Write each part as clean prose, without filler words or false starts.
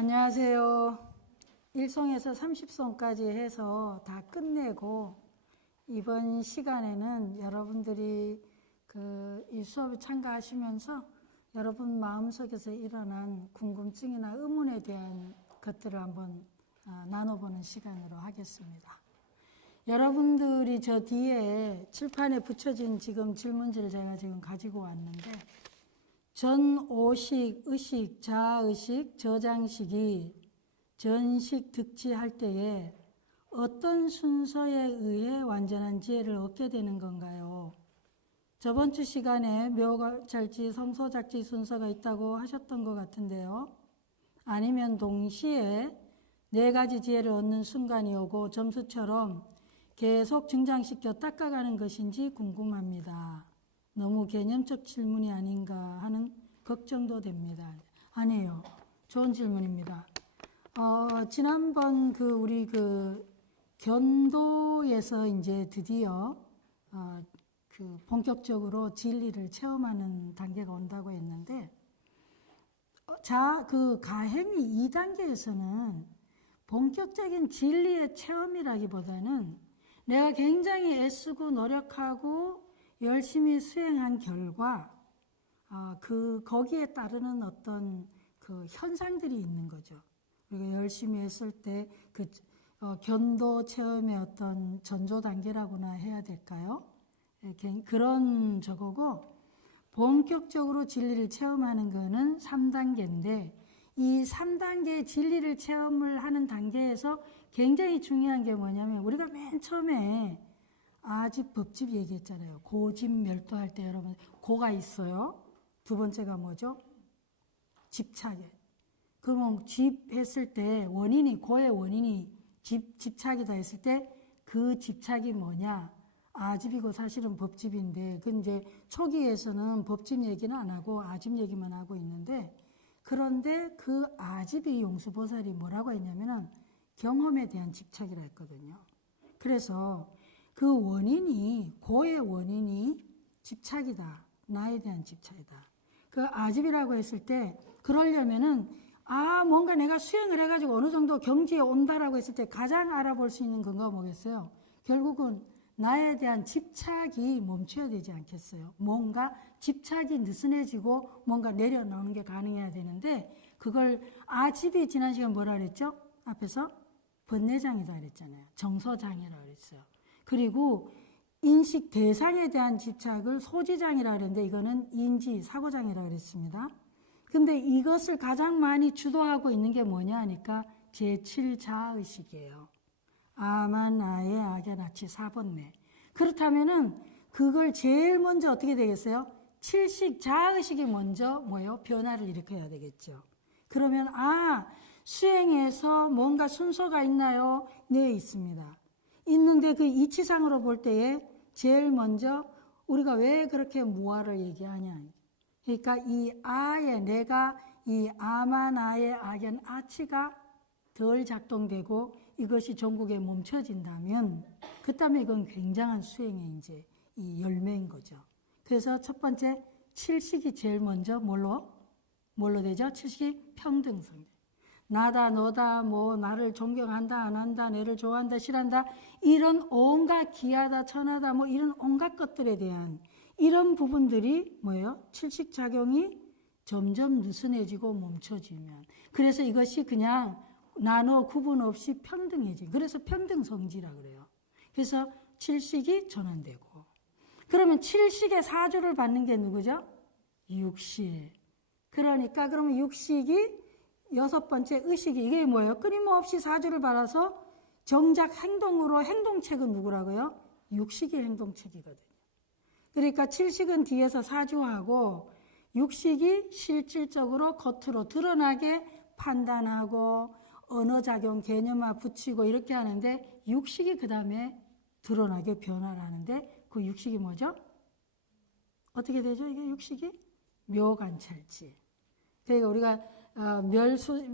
안녕하세요. 1송에서 30송까지 해서 다 끝내고 이번 시간에는 여러분들이 이 수업에 참가하시면서 여러분 마음속에서 일어난 궁금증이나 의문에 대한 것들을 한번 나눠보는 시간으로 하겠습니다. 여러분들이 저 뒤에 칠판에 붙여진 지금 질문지를 제가 지금 가지고 왔는데 전오식, 의식, 자의식, 저장식이 전식 득지할 때에 어떤 순서에 의해 완전한 지혜를 얻게 되는 건가요? 저번 주 시간에 묘잘지, 성소작지 순서가 있다고 하셨던 것 같은데요. 아니면 동시에 4가지 지혜를 얻는 순간이 오고 점수처럼 계속 증장시켜 닦아가는 것인지 궁금합니다. 너무 개념적 질문이 아닌가 하는 걱정도 됩니다. 아니에요. 좋은 질문입니다. 지난번 우리 견도에서 이제 드디어 본격적으로 진리를 체험하는 단계가 온다고 했는데, 가행이 2단계에서는 본격적인 진리의 체험이라기보다는 내가 굉장히 애쓰고 노력하고 열심히 수행한 결과 거기에 따르는 어떤 현상들이 있는 거죠. 우리가 열심히 했을 때 견도 체험의 어떤 전조 단계라고나 해야 될까요? 그런 저거고, 본격적으로 진리를 체험하는 거는 3단계인데 이 3단계 진리를 체험을 하는 단계에서 굉장히 중요한 게 뭐냐면, 우리가 맨 처음에 아집, 법집 얘기했잖아요. 고집 멸도할 때 여러분 고가 있어요. 두 번째가 뭐죠? 집착에. 그러면 집했을 때 고의 원인이 집착이다 했을 때 그 집착이 뭐냐? 아집이고 사실은 법집인데, 이제 초기에서는 법집 얘기는 안 하고 아집 얘기만 하고 있는데, 그런데 그 아집이 용수보살이 뭐라고 했냐면은 경험에 대한 집착이라 했거든요. 그래서 그 원인이, 고의 원인이 집착이다. 나에 대한 집착이다. 그 아집이라고 했을 때, 그러려면은, 뭔가 내가 수행을 해가지고 어느 정도 경지에 온다라고 했을 때 가장 알아볼 수 있는 근거가 뭐겠어요? 결국은 나에 대한 집착이 멈춰야 되지 않겠어요? 뭔가 집착이 느슨해지고 뭔가 내려놓는 게 가능해야 되는데, 그걸 아집이 지난 시간 뭐라 그랬죠? 앞에서 번뇌장이다 그랬잖아요. 정서장이라고 그랬어요. 그리고 인식 대상에 대한 집착을 소지장이라고 그랬는데, 이거는 인지, 사고장이라고 그랬습니다. 근데 이것을 가장 많이 주도하고 있는 게 뭐냐 하니까 제7자의식이에요. 아만, 나의, 악의, 나치, 사번뇌. 그렇다면은 그걸 제일 먼저 어떻게 되겠어요? 7식, 자의식이 먼저 변화를 일으켜야 되겠죠. 그러면 수행에서 뭔가 순서가 있나요? 네, 있습니다. 있는데 그 이치상으로 볼 때에 제일 먼저 우리가 왜 그렇게 무아를 얘기하냐. 그러니까 내가 이 아마나의 악연 아치가 덜 작동되고 이것이 전국에 멈춰진다면, 그다음에 이건 굉장한 수행의 이제 이 열매인 거죠. 그래서 첫 번째 7식이 제일 먼저 뭘로 되죠? 7식이 평등성. 나다, 너다, 나를 존경한다, 안 한다, 내를 좋아한다, 싫어한다, 이런 온갖 기하다, 천하다, 이런 온갖 것들에 대한 이런 부분들이 뭐예요? 칠식작용이 점점 느슨해지고 멈춰지면, 그래서 이것이 그냥 나눠 구분 없이 평등해지. 그래서 평등성지라 그래요. 그래서 칠식이 전환되고, 그러면 칠식의 사주를 받는 게 누구죠? 육식. 그러니까 그러면 육식이 6번째 의식이 이게 뭐예요? 끊임없이 사주를 받아서 정작 행동으로, 행동책은 누구라고요? 육식이 행동책이거든요. 그러니까 칠식은 뒤에서 사주하고 육식이 실질적으로 겉으로 드러나게 판단하고 언어작용, 개념화 붙이고 이렇게 하는데, 육식이 그 다음에 드러나게 변화를 하는데, 그 육식이 뭐죠? 어떻게 되죠? 이게 육식이? 묘관찰지. 그러니까 우리가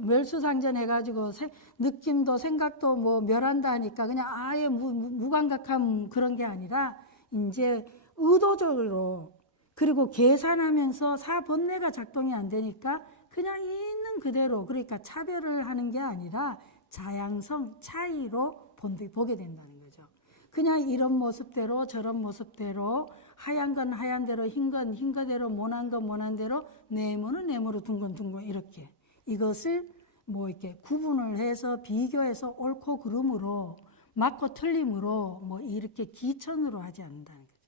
멸수상전 해가지고 느낌도 생각도 멸한다 하니까 그냥 아예 무감각함 그런 게 아니라 이제 의도적으로, 그리고 계산하면서 사번뇌가 작동이 안 되니까 그냥 있는 있는 그대로, 그러니까 차별을 하는 게 아니라 자양성 차이로 보게 된다는 거죠. 그냥 이런 모습대로 저런 모습대로, 하얀 건 하얀 대로, 흰 건 흰 거대로, 모난 건 모난 대로, 네모는 네모로, 둥 건 둥 건 이렇게 이것을 뭐 이렇게 구분을 해서 비교해서 옳고 그름으로, 맞고 틀림으로 뭐 이렇게 기천으로 하지 않는다는 거죠.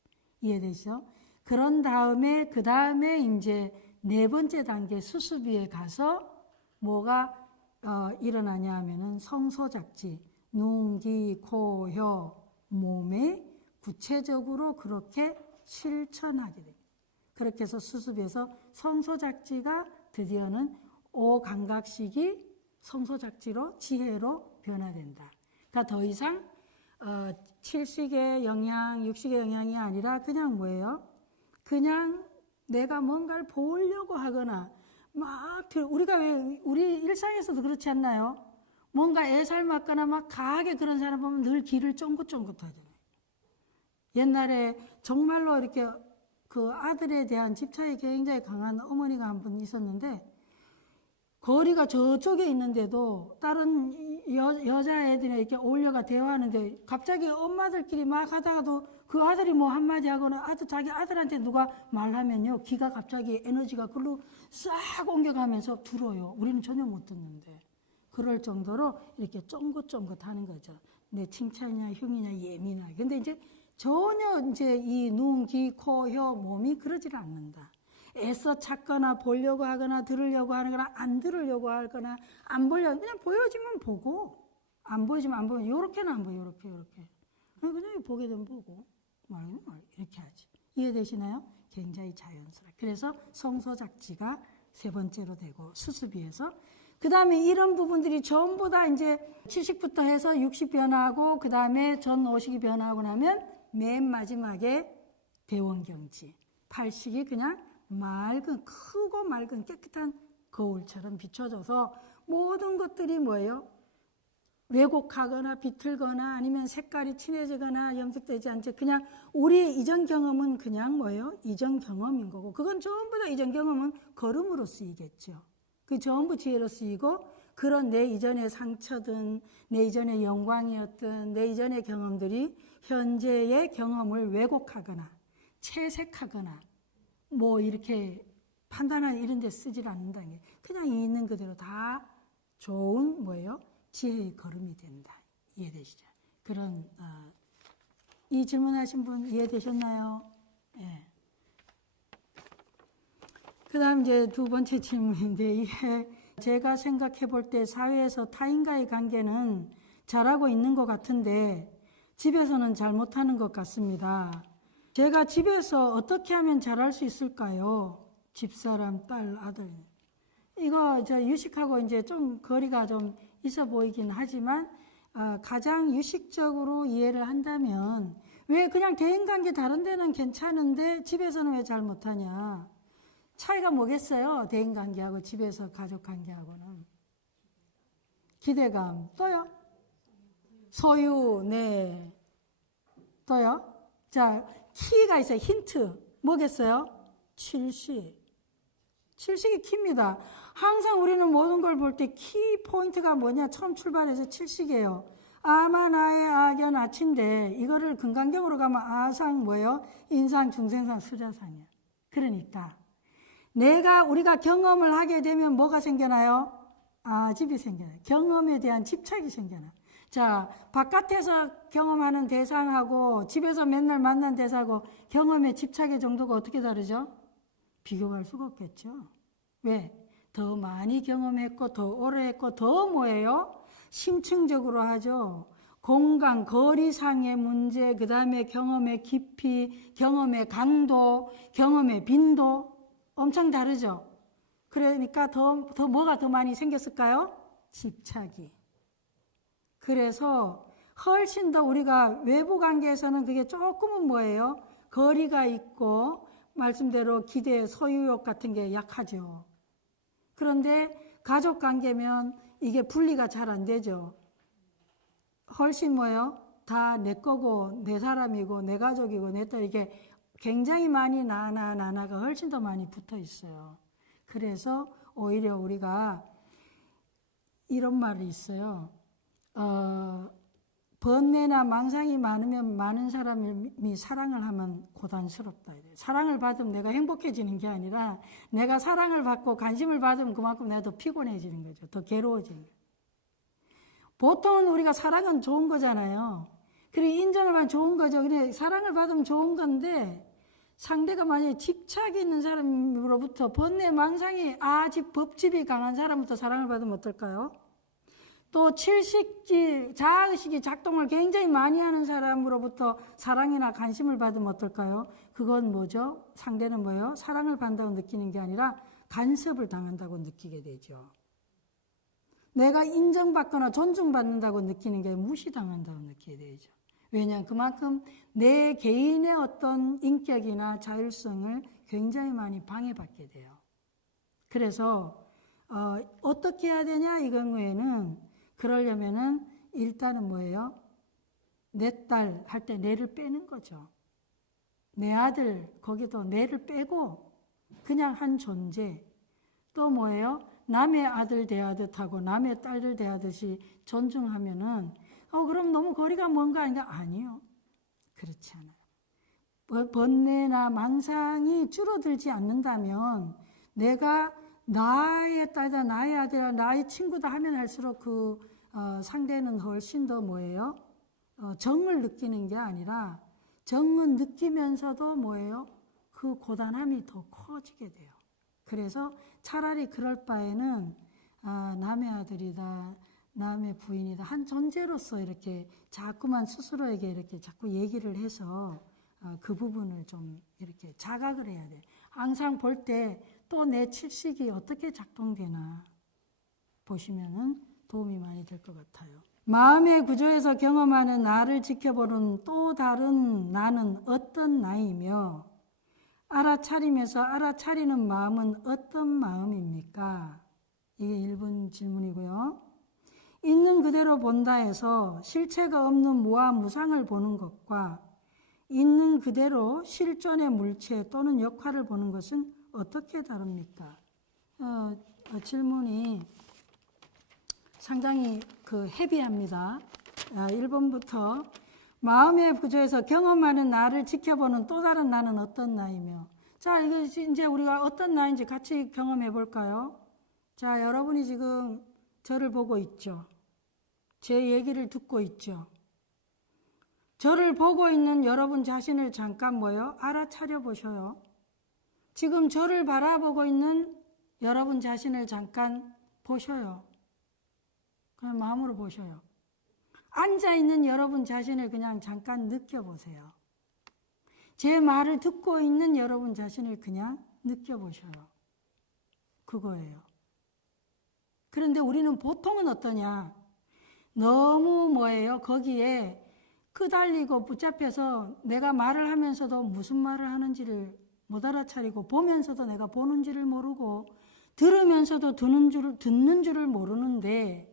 이해되시죠? 그런 다음에 그 다음에 이제 네 번째 단계 수습위에 가서 뭐가 일어나냐 하면은 성소작지, 눈, 귀, 코, 혀, 몸에 구체적으로 그렇게 실천하게 됩니다. 그렇게 해서 수습에서 성소작지가 드디어는 오감각식이 성소작지로 지혜로 변화된다. 그러니까 더 이상 칠식의 영향, 육식의 영향이 아니라 그냥 뭐예요? 그냥 내가 뭔가를 보려고 하거나 막 우리가 왜 우리 일상에서도 그렇지 않나요? 뭔가 애살 맞거나 막 가하게 그런 사람 보면 늘 귀를 쫑긋쫑긋 하잖아요. 옛날에 정말로 이렇게 그 아들에 대한 집착이 굉장히 강한 어머니가 한 분 있었는데, 거리가 저쪽에 있는데도 다른 여자애들이 이렇게 어울려가 대화하는데 갑자기 엄마들끼리 막 하다가도 그 아들이 뭐 한마디 하거나 자기 아들한테 누가 말하면요, 귀가 갑자기 에너지가 글로 싹 옮겨가면서 들어요. 우리는 전혀 못 듣는데. 그럴 정도로 이렇게 쫑긋쫑긋 하는 거죠. 내 칭찬이냐 흉이냐 예민하게. 근데 이제 전혀 이제 이 눈, 귀, 코, 혀, 몸이 그러질 않는다. 애써 찾거나 보려고 하거나 들으려고 하거나 안 들으려고 하거나 안 보려고, 그냥 보여지면 보고 안 보여지면 안 보고, 요렇게는 안 보여, 요렇게 그냥 보게 되면 보고 말하면 이렇게 하지. 이해되시나요? 굉장히 자연스러워. 그래서 성소작지가 세 번째로 되고 수습위에서, 그 다음에 이런 부분들이 전부 다 이제 70부터 해서 60 변화하고 그 다음에 전오식이 변화하고 나면 맨 마지막에 대원경지, 팔식이 그냥 맑은, 크고 맑은 깨끗한 거울처럼 비춰져서 모든 것들이 뭐예요? 왜곡하거나 비틀거나 아니면 색깔이 진해지거나 염색되지 않지. 그냥 우리의 이전 경험은 그냥 뭐예요? 이전 경험인 거고, 그건 전부 다 이전 경험은 걸음으로 쓰이겠죠. 그 전부 지혜로 쓰이고, 그런 내 이전의 상처든 내 이전의 영광이었든 내 이전의 경험들이 현재의 경험을 왜곡하거나 채색하거나 뭐 이렇게 판단하는 이런 데 쓰질 않는다는 게, 그냥 있는 그대로 다 좋은 뭐예요? 지혜의 걸음이 된다. 이해되시죠? 그런 이 질문하신 분 이해되셨나요? 예. 그 다음 이제 두 번째 질문인데, 이게 제가 생각해 볼 때 사회에서 타인과의 관계는 잘하고 있는 것 같은데 집에서는 잘 못하는 것 같습니다. 제가 집에서 어떻게 하면 잘할 수 있을까요? 집사람, 딸, 아들. 이거 유식하고 이제 좀 거리가 좀 있어 보이긴 하지만 가장 유식적으로 이해를 한다면, 왜 그냥 대인관계 다른 데는 괜찮은데 집에서는 왜 잘 못하냐? 차이가 뭐겠어요? 대인관계하고 집에서 가족관계하고는. 기대감. 또요? 소유. 네. 또요? 자, 키가 있어요. 힌트. 뭐겠어요? 칠식. 칠식이 키입니다. 항상 우리는 모든 걸 볼 때 키 포인트가 뭐냐? 처음 출발해서 칠식이에요. 아마 나의 악연 아치인데 이거를 금강경으로 가면 아상 뭐예요? 인상, 중생상, 수자상이야. 그러니까 우리가 경험을 하게 되면 뭐가 생겨나요? 아집이 생겨나요. 경험에 대한 집착이 생겨나요. 자, 바깥에서 경험하는 대상하고 집에서 맨날 만난 대상하고 경험의 집착의 정도가 어떻게 다르죠? 비교할 수가 없겠죠. 왜? 더 많이 경험했고 더 오래 했고 더 뭐예요? 심층적으로 하죠. 공간, 거리상의 문제, 그 다음에 경험의 깊이, 경험의 강도, 경험의 빈도 엄청 다르죠. 그러니까 더 뭐가 더 많이 생겼을까요? 집착이. 그래서 훨씬 더 우리가 외부 관계에서는 그게 조금은 뭐예요? 거리가 있고 말씀대로 기대, 소유욕 같은 게 약하죠. 그런데 가족 관계면 이게 분리가 잘 안 되죠. 훨씬 뭐예요? 다 내 거고 내 사람이고 내 가족이고 내 딸, 이게 굉장히 많이 나나가 훨씬 더 많이 붙어 있어요. 그래서 오히려 우리가 이런 말이 있어요. 번뇌나 망상이 많으면 많은 사람이 사랑을 하면 고단스럽다. 사랑을 받으면 내가 행복해지는 게 아니라 내가 사랑을 받고 관심을 받으면 그만큼 내가 더 피곤해지는 거죠. 더 괴로워지는 거죠. 보통은 우리가 사랑은 좋은 거잖아요. 그리고 인정을 받으면 좋은 거죠. 그래 사랑을 받으면 좋은 건데 상대가 만약에 집착이 있는 사람으로부터 번뇌 망상이 아직 법집이 강한 사람부터 사랑을 받으면 어떨까요? 또 칠식지, 자아의식이 작동을 굉장히 많이 하는 사람으로부터 사랑이나 관심을 받으면 어떨까요? 그건 뭐죠? 상대는 뭐예요? 사랑을 받는다고 느끼는 게 아니라 간섭을 당한다고 느끼게 되죠. 내가 인정받거나 존중받는다고 느끼는 게 무시당한다고 느끼게 되죠. 왜냐하면 그만큼 내 개인의 어떤 인격이나 자율성을 굉장히 많이 방해받게 돼요. 그래서 어떻게 해야 되냐 이 경우에는 그러려면은 일단은 뭐예요? 내 딸 할 때 내를 빼는 거죠. 내 아들 거기도 내를 빼고 그냥 한 존재. 또 뭐예요? 남의 아들 대하듯 하고 남의 딸들 대하듯이 존중하면은 그럼 너무 거리가 먼가 아닌가? 아니요. 그렇지 않아요. 번뇌나 망상이 줄어들지 않는다면 내가 나의 딸이다, 나의 아들이다, 나의 친구다 하면 할수록 그 상대는 훨씬 더 뭐예요? 정을 느끼는 게 아니라 정은 느끼면서도 뭐예요? 그 고단함이 더 커지게 돼요. 그래서 차라리 그럴 바에는 남의 아들이다, 남의 부인이다 한 존재로서 이렇게 자꾸만 스스로에게 이렇게 자꾸 얘기를 해서 그 부분을 좀 이렇게 자각을 해야 돼. 항상 볼 때 또 내 칠식이 어떻게 작동되나 보시면은 도움이 많이 될 것 같아요. 마음의 구조에서 경험하는 나를 지켜보는 또 다른 나는 어떤 나이며 알아차림에서 알아차리는 마음은 어떤 마음입니까? 이게 1번 질문이고요. 있는 그대로 본다에서 실체가 없는 무와 무상을 보는 것과 있는 그대로 실존의 물체 또는 역할을 보는 것은 어떻게 다릅니까? 질문이 상당히 헤비합니다. 1번부터 마음의 구조에서 경험하는 나를 지켜보는 또 다른 나는 어떤 나이며 자, 이거 이제 우리가 어떤 나인지 같이 경험해 볼까요? 자, 여러분이 지금 저를 보고 있죠. 제 얘기를 듣고 있죠. 저를 보고 있는 여러분 자신을 잠깐 뭐요? 알아차려 보셔요. 지금 저를 바라보고 있는 여러분 자신을 잠깐 보셔요. 그냥 마음으로 보셔요. 앉아있는 여러분 자신을 그냥 잠깐 느껴보세요. 제 말을 듣고 있는 여러분 자신을 그냥 느껴보셔요. 그거예요. 그런데 우리는 보통은 어떠냐? 너무 뭐예요? 거기에 끄달리고 붙잡혀서 내가 말을 하면서도 무슨 말을 하는지를 못 알아차리고 보면서도 내가 보는지를 모르고 들으면서도 듣는 줄을 모르는데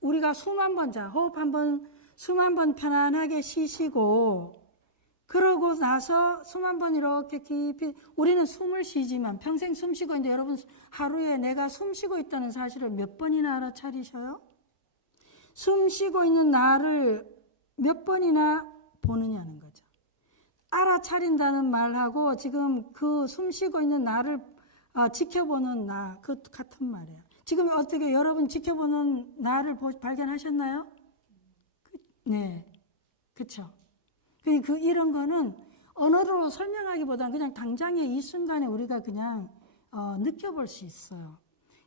우리가 숨 한 번 자, 호흡 한 번, 숨 한 번 편안하게 쉬시고 그러고 나서 숨 한 번 이렇게 깊이 우리는 숨을 쉬지만 평생 숨 쉬고 있는데 여러분 하루에 내가 숨 쉬고 있다는 사실을 몇 번이나 알아차리셔요? 숨 쉬고 있는 나를 몇 번이나 보느냐는 거죠. 알아차린다는 말하고 지금 그 숨 쉬고 있는 나를 지켜보는 나, 그 같은 말이에요. 지금 어떻게 여러분 지켜보는 나를 발견하셨나요? 네, 그렇죠. 이런 거는 언어로 설명하기보다는 그냥 당장의 이 순간에 우리가 그냥 느껴볼 수 있어요.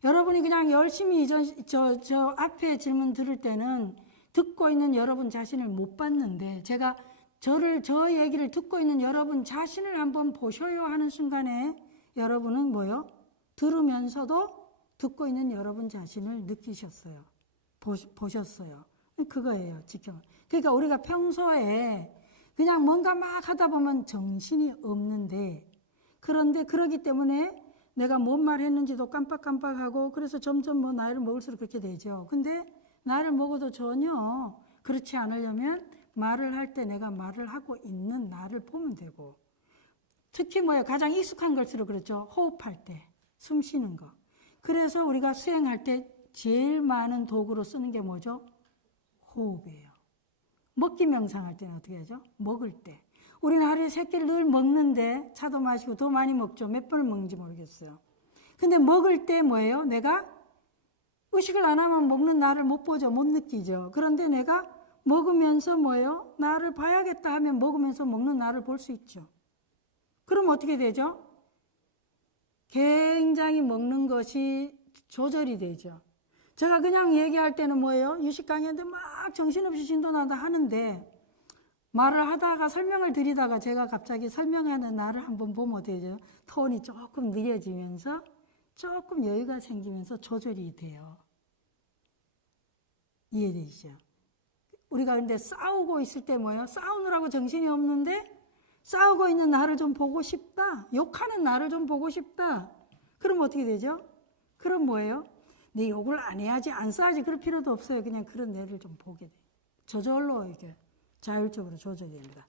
여러분이 그냥 열심히 저 앞에 질문 들을 때는 듣고 있는 여러분 자신을 못 봤는데 제가 저 얘기를 듣고 있는 여러분 자신을 한번 보셔요 하는 순간에 여러분은 뭐요? 들으면서도 듣고 있는 여러분 자신을 느끼셨어요. 보셨어요. 그거예요. 그러니까 우리가 평소에 그냥 뭔가 막 하다 보면 정신이 없는데 그런데 그러기 때문에 내가 뭔 말 했는지도 깜빡깜빡하고 그래서 점점 나이를 먹을수록 그렇게 되죠. 근데 나이를 먹어도 전혀 그렇지 않으려면 말을 할 때 내가 말을 하고 있는 나를 보면 되고 특히 가장 익숙한 것으로 그렇죠. 호흡할 때, 숨 쉬는 거. 그래서 우리가 수행할 때 제일 많은 도구로 쓰는 게 뭐죠? 호흡이에요. 먹기 명상할 때는 어떻게 하죠? 먹을 때. 우리는 하루에 3끼를 늘 먹는데 차도 마시고 더 많이 먹죠. 몇 번을 먹는지 모르겠어요. 근데 먹을 때 뭐예요? 내가 의식을 안 하면 먹는 나를 못 보죠. 못 느끼죠. 그런데 내가 먹으면서 뭐예요? 나를 봐야겠다 하면 먹으면서 먹는 나를 볼 수 있죠. 그럼 어떻게 되죠? 굉장히 먹는 것이 조절이 되죠. 제가 그냥 얘기할 때는 뭐예요? 유식 강의인데 막 정신없이 진도나다 하는데 말을 하다가 설명을 드리다가 제가 갑자기 설명하는 나를 한번 보면 되죠. 톤이 조금 느려지면서 조금 여유가 생기면서 조절이 돼요. 이해되시죠? 우리가 근데 싸우고 있을 때 뭐예요? 싸우느라고 정신이 없는데 싸우고 있는 나를 좀 보고 싶다. 욕하는 나를 좀 보고 싶다. 그럼 어떻게 되죠? 그럼 뭐예요? 내 욕을 안 해야지, 안 싸야지 그럴 필요도 없어요. 그냥 그런 애를 좀 보게 돼요. 저절로 이렇게 자율적으로 조절이 됩니다.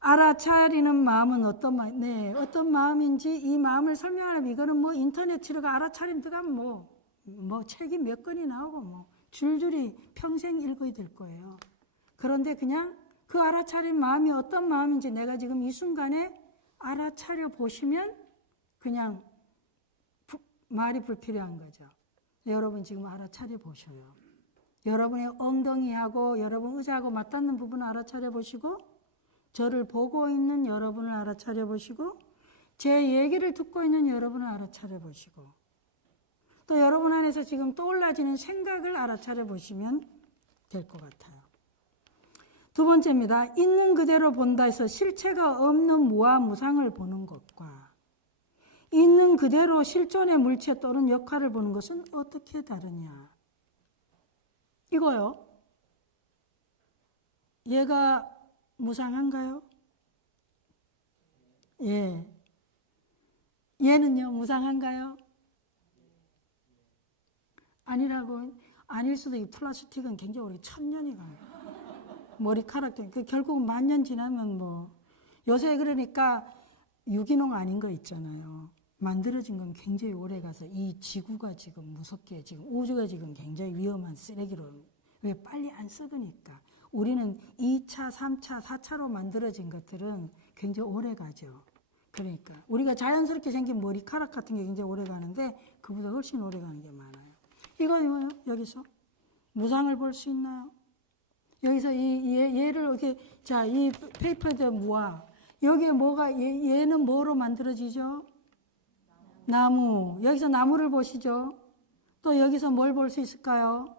알아차리는 마음은 어떤 마음인지 이 마음을 설명하려면 이거는 뭐 인터넷 치료가 알아차림 들어가면 뭐 책이 몇 권이 나오고 뭐 줄줄이 평생 읽어야 될 거예요. 그런데 그냥 그 알아차린 마음이 어떤 마음인지 내가 지금 이 순간에 알아차려 보시면 그냥 말이 불필요한 거죠. 여러분 지금 알아차려 보셔요. 여러분의 엉덩이하고 여러분 의자하고 맞닿는 부분을 알아차려 보시고 저를 보고 있는 여러분을 알아차려 보시고 제 얘기를 듣고 있는 여러분을 알아차려 보시고 또 여러분 안에서 지금 떠올라지는 생각을 알아차려 보시면 될 것 같아요. 두 번째입니다. 있는 그대로 본다 해서 실체가 없는 무와 무상을 보는 것과 있는 그대로 실존의 물체 또는 역할을 보는 것은 어떻게 다르냐. 이거요. 얘가 무상한가요? 예. 얘는요, 무상한가요? 아니라고, 아닐 수도 있고, 플라스틱은 굉장히 오래 1000년이 가요. 머리카락도, 결국은 10,000년 지나면 뭐, 요새 그러니까 유기농 아닌 거 있잖아요. 만들어진 건 굉장히 오래 가서 이 지구가 지금 무섭게 지금 우주가 지금 굉장히 위험한 쓰레기로 왜 빨리 안 썩으니까 우리는 2차, 3차, 4차로 만들어진 것들은 굉장히 오래 가죠. 그러니까 우리가 자연스럽게 생긴 머리카락 같은 게 굉장히 오래 가는데 그보다 훨씬 오래 가는 게 많아요. 이거 뭐요? 여기서 무상을 볼 수 있나요? 여기서 얘를 이렇게 자, 이 페이퍼드 무화 여기에 뭐가 얘는 뭐로 만들어지죠? 나무. 여기서 나무를 보시죠. 또 여기서 뭘 볼 수 있을까요?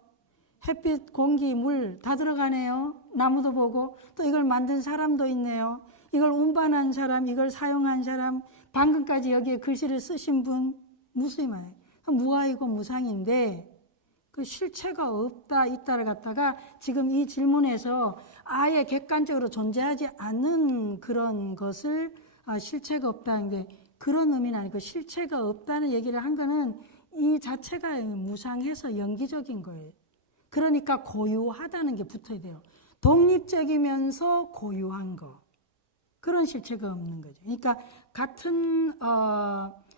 햇빛, 공기, 물 다 들어가네요. 나무도 보고 또 이걸 만든 사람도 있네요. 이걸 운반한 사람, 이걸 사용한 사람, 방금까지 여기에 글씨를 쓰신 분 무수히 많아요. 무아이고 무상인데 그 실체가 없다, 있다를 갖다가 지금 이 질문에서 아예 객관적으로 존재하지 않는 그런 것을 실체가 없다는데 그런 의미는 아니고 실체가 없다는 얘기를 한 거는 이 자체가 무상해서 영기적인 거예요. 그러니까 고유하다는 게 붙어야 돼요. 독립적이면서 고유한 거. 그런 실체가 없는 거죠. 그러니까 같은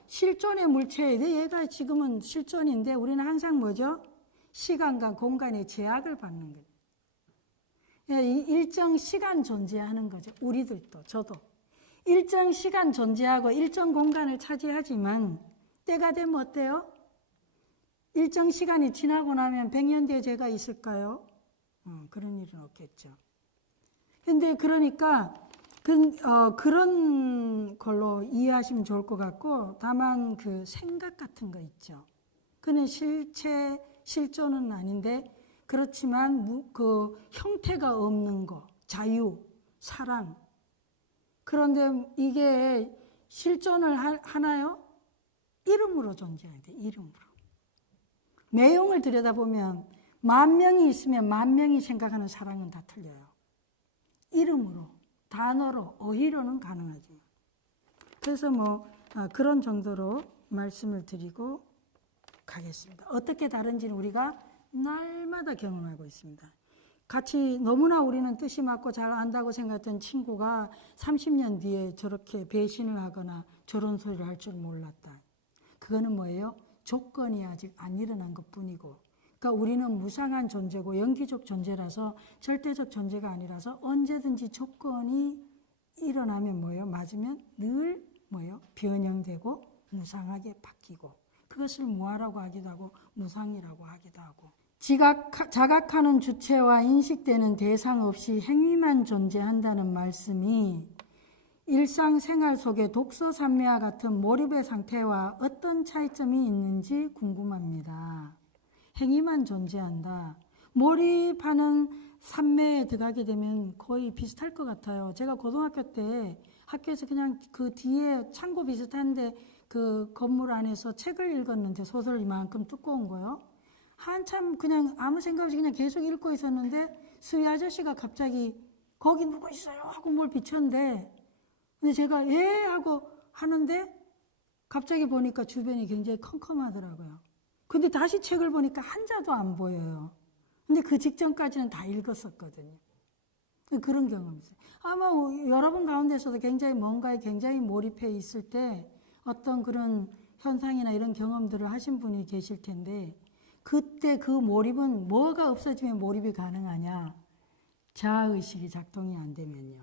실존의 물체에 얘가 지금은 실존인데 우리는 항상 뭐죠? 시간과 공간의 제약을 받는 거예요. 일정 시간 존재하는 거죠. 우리들도 저도. 일정 시간 존재하고 일정 공간을 차지하지만 때가 되면 어때요? 일정 시간이 지나고 나면 100년 뒤에 제가 있을까요? 그런 일은 없겠죠. 근데 그러니까 그런 걸로 이해하시면 좋을 것 같고 다만 그 생각 같은 거 있죠. 그는 실체, 실존은 아닌데 그렇지만 그 형태가 없는 거, 자유, 사랑. 그런데 이게 실존을 하나요? 이름으로 존재하는데 이름으로. 내용을 들여다보면 10,000명이 있으면 10,000명이 생각하는 사랑은 다 틀려요. 이름으로, 단어로, 어휘로는 가능하지. 그래서 뭐 그런 정도로 말씀을 드리고 가겠습니다. 어떻게 다른지는 우리가 날마다 경험하고 있습니다. 같이 너무나 우리는 뜻이 맞고 잘 안다고 생각했던 친구가 30년 뒤에 저렇게 배신을 하거나 저런 소리를 할 줄 몰랐다. 그거는 뭐예요? 조건이 아직 안 일어난 것뿐이고, 그러니까 우리는 무상한 존재고 영기적 존재라서 절대적 존재가 아니라서 언제든지 조건이 일어나면 뭐예요? 맞으면 늘 뭐예요? 변형되고 무상하게 바뀌고, 그것을 무아라고 하기도 하고 무상이라고 하기도 하고, 자각하는 주체와 인식되는 대상 없이 행위만 존재한다는 말씀이 일상생활 속의 독서산매와 같은 몰입의 상태와 어떤 차이점이 있는지 궁금합니다. 행위만 존재한다. 몰입하는 산매에 들어가게 되면 거의 비슷할 것 같아요. 제가 고등학교 때 학교에서 그냥 그 뒤에 창고 비슷한데 그 건물 안에서 책을 읽었는데, 소설 이만큼 두꺼운 거요. 한참 그냥 아무 생각 없이 그냥 계속 읽고 있었는데 수희 아저씨가 갑자기 거기 누구 있어요? 하고 뭘 비쳤는데, 근데 제가 예? 하고 하는데 갑자기 보니까 주변이 굉장히 컴컴하더라고요. 근데 다시 책을 보니까 한자도 안 보여요. 근데 그 직전까지는 다 읽었었거든요. 그런 경험이 있어요. 아마 여러분 가운데서도 굉장히 뭔가에 굉장히 몰입해 있을 때 어떤 그런 현상이나 이런 경험들을 하신 분이 계실 텐데, 그때 그 몰입은 뭐가 없어지면 몰입이 가능하냐? 자아의식이 작동이 안 되면요.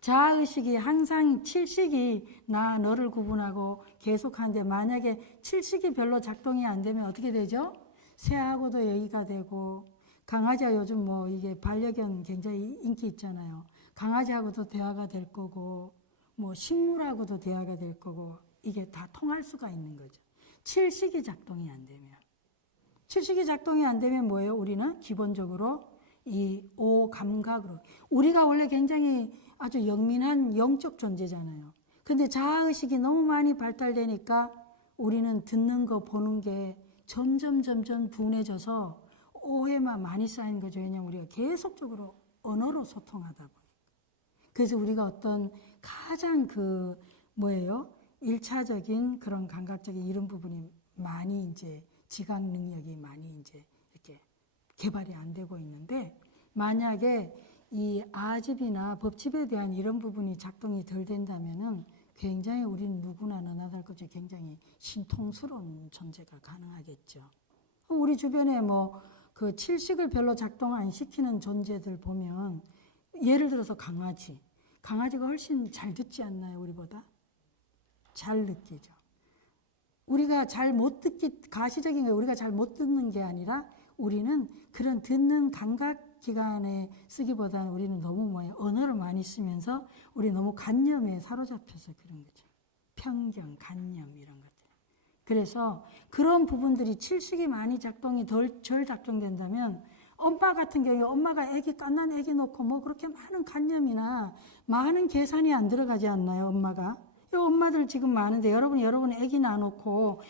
자아의식이 항상 칠식이 나 너를 구분하고 계속하는데, 만약에 칠식이 별로 작동이 안 되면 어떻게 되죠? 새하고도 얘기가 되고, 강아지가 요즘 뭐 이게 반려견 굉장히 인기 있잖아요. 강아지하고도 대화가 될 거고, 뭐 식물하고도 대화가 될 거고, 이게 다 통할 수가 있는 거죠. 칠식이 작동이 안 되면. 칠식이 작동이 안 되면 뭐예요? 우리는 기본적으로 이 오감각으로, 우리가 원래 굉장히 아주 영민한 영적 존재잖아요. 근데 자아의식이 너무 많이 발달되니까 우리는 듣는 거 보는 게 점점 둔해져서 오해만 많이 쌓인 거죠. 왜냐하면 우리가 계속적으로 언어로 소통하다 보니까. 그래서 우리가 어떤 가장 뭐예요? 1차적인 그런 감각적인 이런 부분이 많이 이제 지각 능력이 많이 이제 이렇게 개발이 안 되고 있는데, 만약에 이 아집이나 법집에 대한 이런 부분이 작동이 덜 된다면은 굉장히 우리는 누구나 너나 다를것이 굉장히 신통스러운 존재가 가능하겠죠. 우리 주변에 뭐 그 칠식을 별로 작동 안 시키는 존재들 보면, 예를 들어서 강아지가 훨씬 잘 듣지 않나요? 우리보다 잘 느끼죠. 우리가 잘 못 듣기, 가시적인 게 우리가 잘 못 듣는 게 아니라 우리는 그런 듣는 감각 기관에 쓰기보다는 우리는 너무 언어를 많이 쓰면서 우리 너무 관념에 사로잡혀서 그런 거죠. 편견, 관념 이런 것들. 그래서 그런 부분들이 칠식이 많이 작동이 덜 작동된다면, 엄마 같은 경우에 엄마가 갓난 애기 놓고 뭐 그렇게 많은 관념이나 많은 계산이 안 들어가지 않나요? 엄마가. 엄마들 지금 많은데 여러분 애기 낳아놓고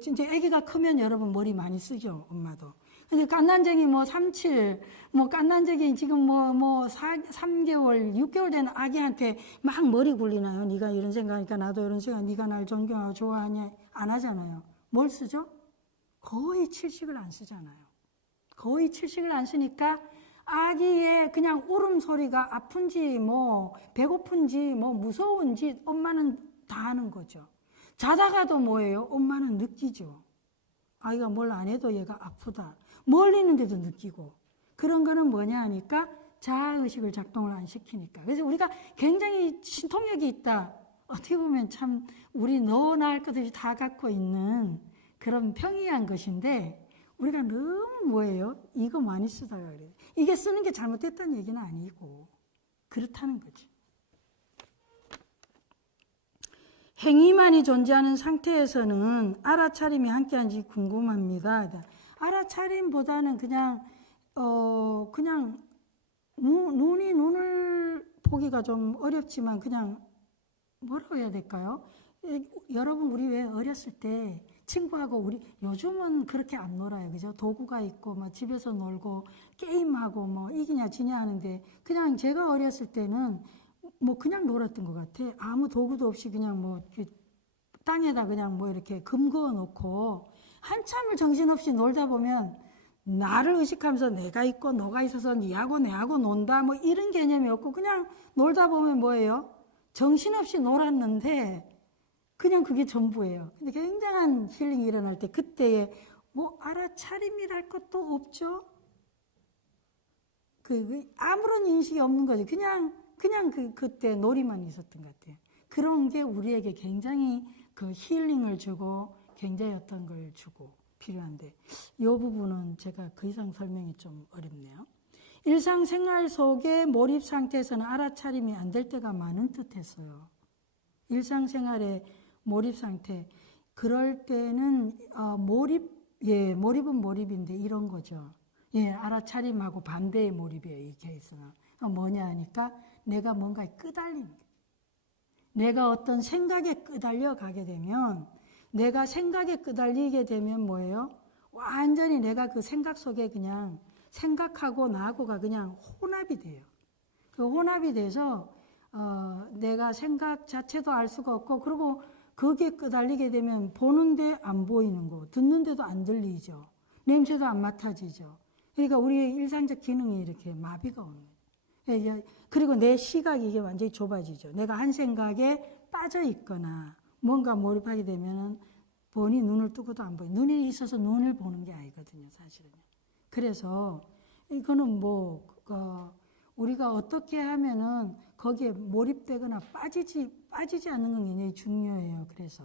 진짜 애기가 크면 여러분 머리 많이 쓰죠, 엄마도. 근데 갓난쟁이 뭐 37, 뭐 갓난쟁이 지금 뭐 3개월, 6개월 된 아기한테 막 머리 굴리나요? 네가 이런 생각하니까 나도 이런 생각, 네가 날 존경하고 좋아하냐? 안 하잖아요. 뭘 쓰죠? 거의 칠식을 안 쓰잖아요. 거의 칠식을 안 쓰니까 아기의 그냥 울음소리가 아픈지 뭐 배고픈지 뭐 무서운지 엄마는 다 아는 거죠. 자다가도 뭐예요? 엄마는 느끼죠. 아이가 뭘 안 해도 얘가 아프다. 멀리 있는데도 느끼고. 그런 거는 뭐냐 하니까 자아의식을 작동을 안 시키니까. 그래서 우리가 굉장히 신통력이 있다. 어떻게 보면 참 우리 너나 할 것 없이 다 갖고 있는 그런 평이한 것인데, 우리가 너무 뭐예요? 이거 많이 쓰다가 그래요. 이게 쓰는 게 잘못됐다는 얘기는 아니고 그렇다는 거지. 행위만이 존재하는 상태에서는 알아차림이 함께한지 궁금합니다. 알아차림보다는 그냥 눈이 눈을 보기가 좀 어렵지만, 그냥 뭐라고 해야 될까요? 여러분, 우리 왜 어렸을 때 친구하고, 우리 요즘은 그렇게 안 놀아요. 그죠? 도구가 있고 뭐 집에서 놀고 게임하고 뭐 이기냐 지냐 하는데, 그냥 제가 어렸을 때는 뭐 그냥 놀았던 것 같아. 아무 도구도 없이 그냥 뭐 땅에다 그냥 뭐 이렇게 금 그어 놓고 한참을 정신없이 놀다 보면 나를 의식하면서 내가 있고 너가 있어서 니하고 내하고 논다 뭐 이런 개념이 없고, 그냥 놀다 보면 뭐예요? 정신없이 놀았는데 그냥 그게 전부예요. 근데 굉장한 힐링이 일어날 때 그때에 뭐 알아차림이랄 것도 없죠. 아무런 인식이 없는 거죠. 그냥 그때 놀이만 있었던 것 같아요. 그런 게 우리에게 굉장히 그 힐링을 주고 굉장히 어떤 걸 주고 필요한데, 이 부분은 제가 그 이상 설명이 좀 어렵네요. 일상생활 속에 몰입 상태에서는 알아차림이 안 될 때가 많은 듯 했어요. 일상생활의 몰입 상태. 그럴 때는, 몰입은 몰입인데 이런 거죠. 예, 알아차림하고 반대의 몰입이에요, 이 케이스는. 뭐냐 하니까 내가 뭔가에 끄달리는 거예요. 내가 어떤 생각에 끄달려 가게 되면, 내가 생각에 끄달리게 되면 뭐예요? 완전히 내가 그 생각 속에 그냥 생각하고 나하고가 그냥 혼합이 돼요. 그 혼합이 돼서 내가 생각 자체도 알 수가 없고, 그리고 거기에 끄달리게 되면 보는데 안 보이는 거, 듣는데도 안 들리죠. 냄새도 안 맡아지죠. 그러니까 우리의 일상적 기능이 이렇게 마비가 오는 거예요. 그리고 내 시각이 이게 완전히 좁아지죠. 내가 한 생각에 빠져 있거나 뭔가 몰입하게 되면은 보니 눈을 뜨고도 안 보여요. 눈이 있어서 눈을 보는 게 아니거든요, 사실은. 그래서 이거는 우리가 어떻게 하면은 거기에 몰입되거나 빠지지 않는 건 굉장히 중요해요. 그래서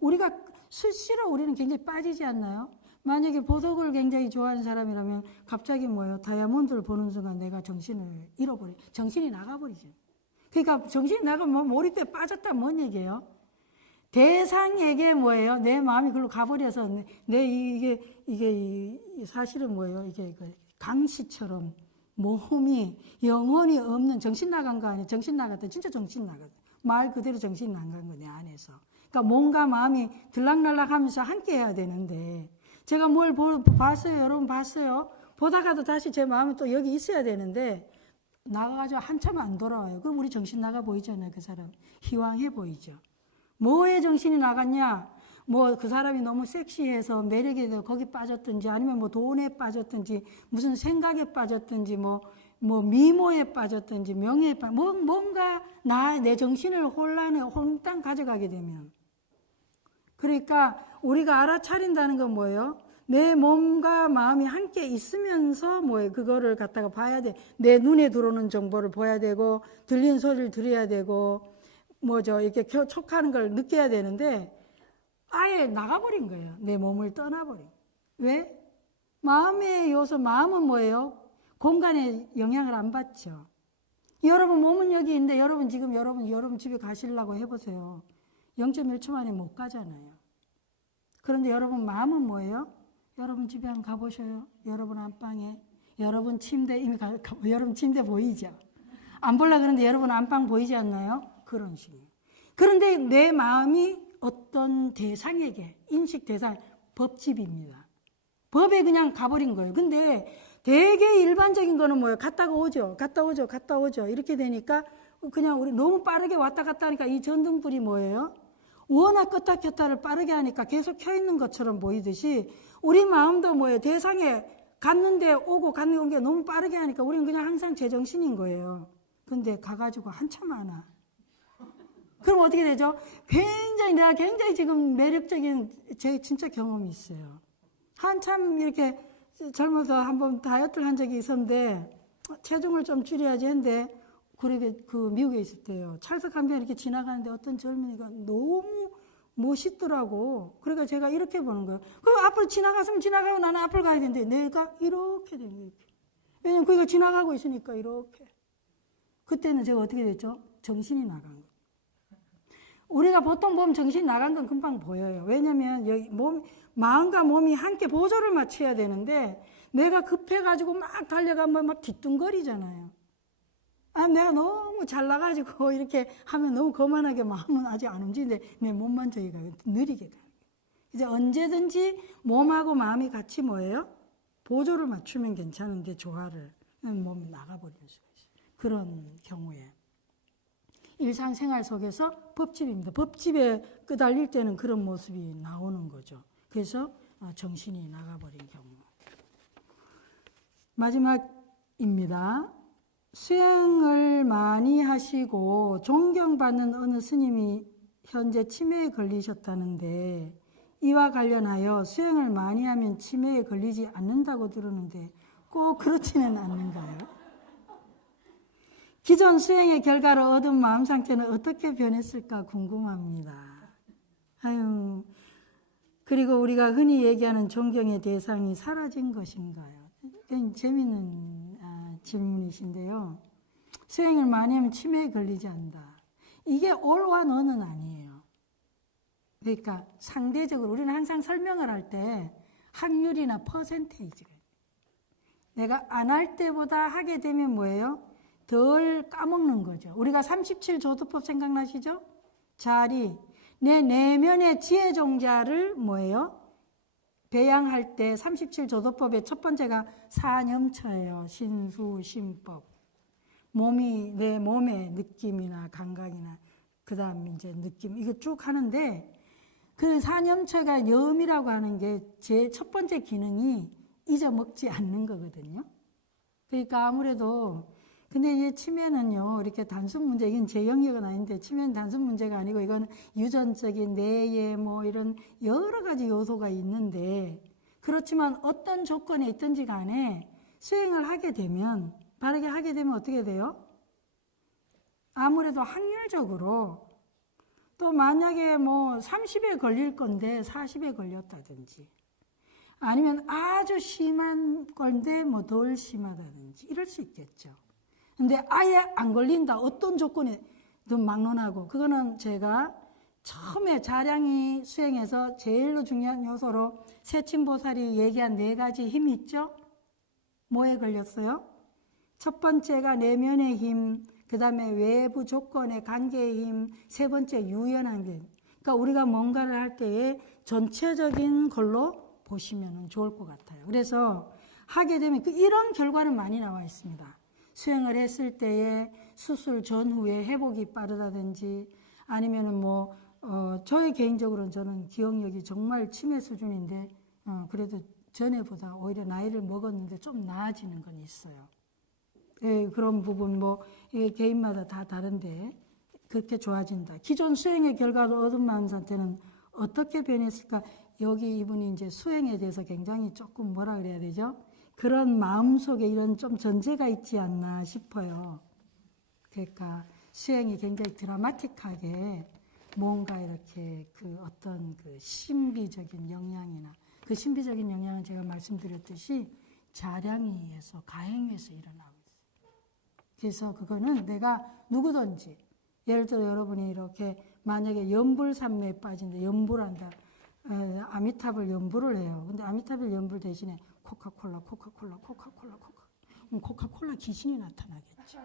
우리가 수시로 우리는 굉장히 빠지지 않나요? 만약에 보석을 굉장히 좋아하는 사람이라면 갑자기 다이아몬드를 보는 순간 내가 정신을 잃어버려. 정신이 나가버리죠. 그러니까 정신이 나가면 몰입돼 빠졌다 뭔 얘기예요? 대상에게 내 마음이 그걸로 가버려서 이게 사실은 이게 강시처럼 몸이 영혼이 없는, 정신 나간 거 아니에요? 정신 나갔다. 진짜 정신 나갔다. 말 그대로 정신 나간 거 내 안에서. 그러니까 몸과 마음이 들락날락 하면서 함께 해야 되는데, 제가 뭘 봤어요? 여러분 봤어요? 보다가도 다시 제 마음이 또 여기 있어야 되는데, 나가가지고 한참 안 돌아와요. 그럼 우리 정신 나가 보이잖아요. 그 사람. 희황해 보이죠. 뭐에 정신이 나갔냐? 그 사람이 너무 섹시해서 매력에 거기 빠졌든지, 아니면 돈에 빠졌든지, 무슨 생각에 빠졌든지, 미모에 빠졌든지, 명예에 뭔가 내 정신을 혼당 가져가게 되면. 그러니까 우리가 알아차린다는 건 뭐예요? 내 몸과 마음이 함께 있으면서 그거를 갖다가 봐야 돼. 내 눈에 들어오는 정보를 봐야 되고, 들리는 소리를 들어야 되고, 이렇게 촉하는 걸 느껴야 되는데, 아예 나가버린 거예요. 내 몸을 떠나버린. 왜? 마음의 요소, 마음은 뭐예요? 공간에 영향을 안 받죠. 여러분 몸은 여기 있는데, 여러분 지금 여러분 집에 가시려고 해보세요. 0.1초 만에 못 가잖아요. 그런데 여러분 마음은 뭐예요? 여러분 집에 한번 가보셔요. 여러분 안방에. 여러분 침대, 여러분 침대 보이죠? 안 보려고 그러는데 여러분 안방 보이지 않나요? 그런 식이에요. 그런데 내 마음이 어떤 대상에게, 인식 대상, 법집입니다. 법에 그냥 가버린 거예요. 근데 되게 일반적인 거는 뭐예요? 갔다 오죠. 이렇게 되니까 그냥 우리 너무 빠르게 왔다 갔다 하니까 이 전등불이 뭐예요? 워낙 껐다 켰다를 빠르게 하니까 계속 켜 있는 것처럼 보이듯이 우리 마음도 대상에 갔는데 오고 갔는데 온 게 너무 빠르게 하니까 우리는 그냥 항상 제정신인 거예요. 근데 가가지고 한참 안 와. 그럼 어떻게 되죠? 내가 굉장히 지금 매력적인 제 진짜 경험이 있어요. 한참 이렇게 젊어서 한번 다이어트를 한 적이 있었는데 체중을 좀 줄여야지 했는데 미국에 있을 때요. 찰석 한 편 이렇게 지나가는데 어떤 젊은이가 너무 멋있더라고. 그러니까 제가 이렇게 보는 거예요. 그럼 앞으로 지나갔으면 지나가고 나는 앞을 가야 되는데 내가 이렇게 되는 거예요. 왜냐면 그가 지나가고 있으니까 이렇게. 그때는 제가 어떻게 됐죠? 정신이 나간 거예요. 우리가 보통 보면 정신이 나간 건 금방 보여요. 왜냐면 여기 마음과 몸이 함께 보조를 맞춰야 되는데 내가 급해가지고 막 달려가면 막 뒤뚱거리잖아요. 내가 너무 잘나가지고 이렇게 하면 너무 거만하게 마음은 아직 안 움직이는데 내 몸만 저기가 느리게 가는 거예요. 이제 언제든지 몸하고 마음이 같이 보조를 맞추면 괜찮은데 조화를 몸이 나가버리는 수가 있어요. 그런 경우에 일상생활 속에서 법집입니다. 법집에 끄달릴 때는 그런 모습이 나오는 거죠. 그래서 정신이 나가버린 경우. 마지막입니다. 수행을 많이 하시고 존경받는 어느 스님이 현재 치매에 걸리셨다는데 이와 관련하여 수행을 많이 하면 치매에 걸리지 않는다고 들었는데 꼭 그렇지는 않는가요? 기존 수행의 결과로 얻은 마음 상태는 어떻게 변했을까 궁금합니다. 아유, 그리고 우리가 흔히 얘기하는 존경의 대상이 사라진 것인가요? 재미있는 질문이신데요. 수행을 많이 하면 치매에 걸리지 않는다. 이게 올와 너는 아니에요. 그러니까 상대적으로 우리는 항상 설명을 할 때 확률이나 퍼센테이지가 내가 안 할 때보다 하게 되면 뭐예요? 덜 까먹는 거죠. 우리가 37조도법 생각나시죠? 자리, 내 내면의 지혜종자를 뭐예요? 배양할 때 37조도법의 첫 번째가 사념처예요. 신수, 신법. 몸이, 내 몸의 느낌이나 감각이나 그 다음 이제 느낌, 이거 쭉 하는데 그 사념처가 염이라고 하는 게 제 첫 번째 기능이 잊어먹지 않는 거거든요. 그러니까 아무래도 근데 이 치매는요, 이렇게 단순 문제, 이건 제 영역은 아닌데, 치매는 단순 문제가 아니고, 이건 유전적인 뇌에 뭐 이런 여러 가지 요소가 있는데, 그렇지만 어떤 조건에 있든지 간에 수행을 하게 되면, 바르게 하게 되면 어떻게 돼요? 아무래도 확률적으로, 또 만약에 뭐 30에 걸릴 건데 40에 걸렸다든지, 아니면 아주 심한 건데 뭐 덜 심하다든지, 이럴 수 있겠죠. 근데 아예 안 걸린다. 어떤 조건에 좀 막론하고 그거는 제가 처음에 자량이 수행해서 제일로 중요한 요소로 세친보살이 얘기한 4가지 힘이 있죠. 뭐에 걸렸어요? 첫 번째가 내면의 힘, 그 다음에 외부 조건의 관계의 힘, 세 번째 유연한 힘. 그러니까 우리가 뭔가를 할 때에 전체적인 걸로 보시면 좋을 것 같아요. 그래서 하게 되면 이런 결과는 많이 나와 있습니다. 수행을 했을 때에 수술 전후에 회복이 빠르다든지 아니면은 저의 개인적으로는 저는 기억력이 정말 치매 수준인데 그래도 전에보다 오히려 나이를 먹었는데 좀 나아지는 건 있어요. 예, 그런 부분 이게 개인마다 다 다른데 그렇게 좋아진다. 기존 수행의 결과로 얻은 마음 상태는 어떻게 변했을까? 여기 이분이 이제 수행에 대해서 굉장히 조금 뭐라 그래야 되죠? 그런 마음속에 이런 좀 전제가 있지 않나 싶어요. 그러니까 수행이 굉장히 드라마틱하게 뭔가 이렇게 어떤 신비적인 영향이나 그 신비적인 영향은 제가 말씀드렸듯이 자량위에서 가행위에서 일어나고 있어요. 그래서 그거는 내가 누구든지 예를 들어 여러분이 이렇게 만약에 연불산매에 빠진다, 연불한다, 아미타불 연불을 해요. 근데 아미타불 연불 대신에 코카콜라. 그럼 코카콜라 귀신이 나타나겠죠.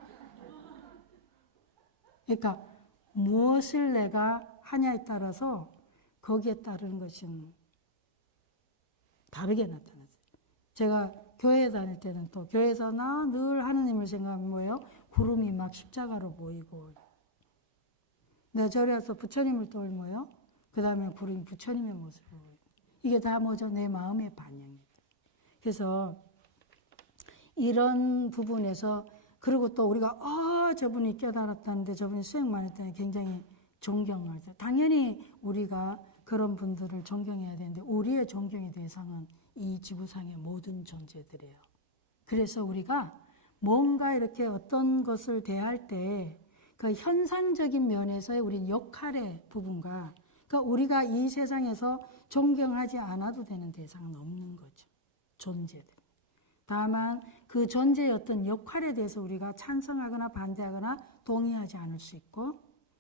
그러니까 무엇을 내가 하냐에 따라서 거기에 따르는 것은 다르게 나타나요. 제가 교회 다닐 때는 또 교회에서 나 늘 하느님을 생각하면 뭐예요? 구름이 막 십자가로 보이고 내가 절에 와서 부처님을 떠올려요. 그 다음에 구름이 부처님의 모습으로 보이고 이게 다 뭐죠? 내 마음의 반영이죠. 그래서 이런 부분에서 그리고 또 우리가 저분이 깨달았다는데 저분이 수행만 했다니 굉장히 존경을 해요. 당연히 우리가 그런 분들을 존경해야 되는데 우리의 존경의 대상은 이 지구상의 모든 존재들이에요. 그래서 우리가 뭔가 이렇게 어떤 것을 대할 때 그 현상적인 면에서의 우리 역할의 부분과 그러니까 우리가 이 세상에서 존경하지 않아도 되는 대상은 없는 거죠. 존재들. 다만 그 존재의 어떤 역할에 대해서 우리가 찬성하거나 반대하거나 동의하지 않을 수 있고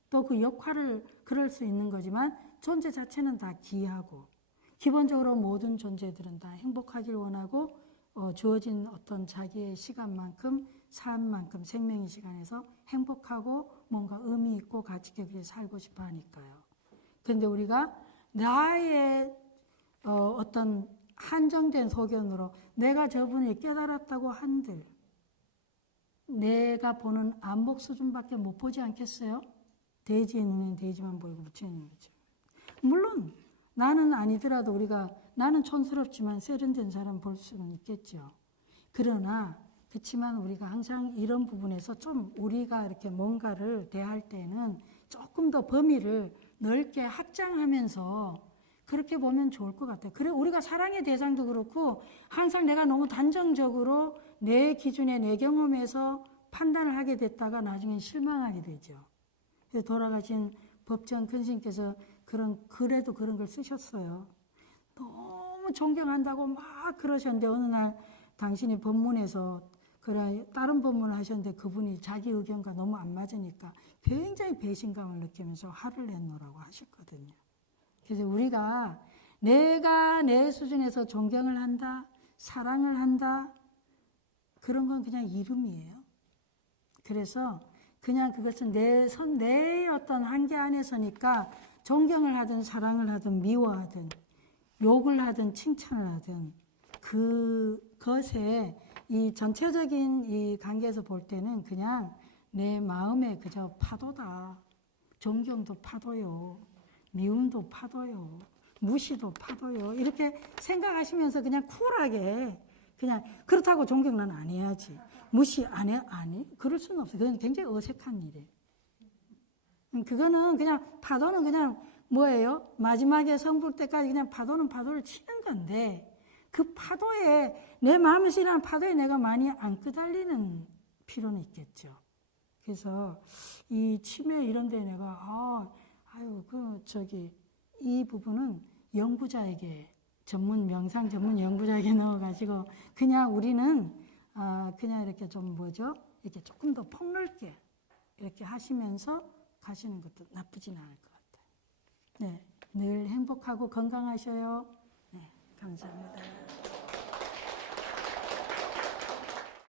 또 그 역할을 그럴 수 있는 거지만 존재 자체는 다 기하고 기본적으로 모든 존재들은 다 행복하길 원하고 주어진 어떤 자기의 시간만큼 삶만큼 생명의 시간에서 행복하고 뭔가 의미 있고 가치 있게 살고 싶어 하니까요. 그런데 우리가 나의 어떤 한정된 소견으로 내가 저분이 깨달았다고 한들 내가 보는 안목 수준밖에 못 보지 않겠어요? 돼지의 눈에는 돼지만 보이고 부처님 눈이죠. 물론 나는 아니더라도 나는 촌스럽지만 세련된 사람 볼 수는 있겠죠. 그렇지만 우리가 항상 이런 부분에서 좀 우리가 이렇게 뭔가를 대할 때는 조금 더 범위를 넓게 확장하면서 그렇게 보면 좋을 것 같아요. 그래, 우리가 사랑의 대상도 그렇고 항상 내가 너무 단정적으로 내 기준에 내 경험에서 판단을 하게 됐다가 나중에 실망하게 되죠. 그래서 돌아가신 법전 큰스님께서 글에도 그런 걸 쓰셨어요. 너무 존경한다고 막 그러셨는데 어느 날 당신이 법문에서 다른 법문을 하셨는데 그분이 자기 의견과 너무 안 맞으니까 굉장히 배신감을 느끼면서 화를 냈노라고 하셨거든요. 그래서 우리가 내가 내 수준에서 존경을 한다, 사랑을 한다, 그런 건 그냥 이름이에요. 그래서 그냥 그것은 내 어떤 한계 안에서니까 존경을 하든 사랑을 하든 미워하든 욕을 하든 칭찬을 하든 그것에 이 전체적인 이 관계에서 볼 때는 그냥 내 마음에 그저 파도다. 존경도 파도요. 미움도 파도요. 무시도 파도요. 이렇게 생각하시면서 그냥 쿨하게 그냥 그렇다고 존경 난 안 해야지. 무시 안 해? 아니. 그럴 수는 없어요. 그건 굉장히 어색한 일이에요. 그거는 그냥 파도는 그냥 뭐예요? 마지막에 성불 때까지 그냥 파도는 파도를 치는 건데 그 파도에 내 마음에서 일어나는 파도에 내가 많이 안 끄달리는 필요는 있겠죠. 그래서 이 치매 이런 데 내가 이 부분은 연구자에게 명상 전문 연구자에게 넣어가지고 그냥 우리는 그냥 이렇게 좀 이렇게 조금 더 폭넓게 이렇게 하시면서 가시는 것도 나쁘진 않을 것 같아요. 네, 늘 행복하고 건강하셔요. 네, 감사합니다.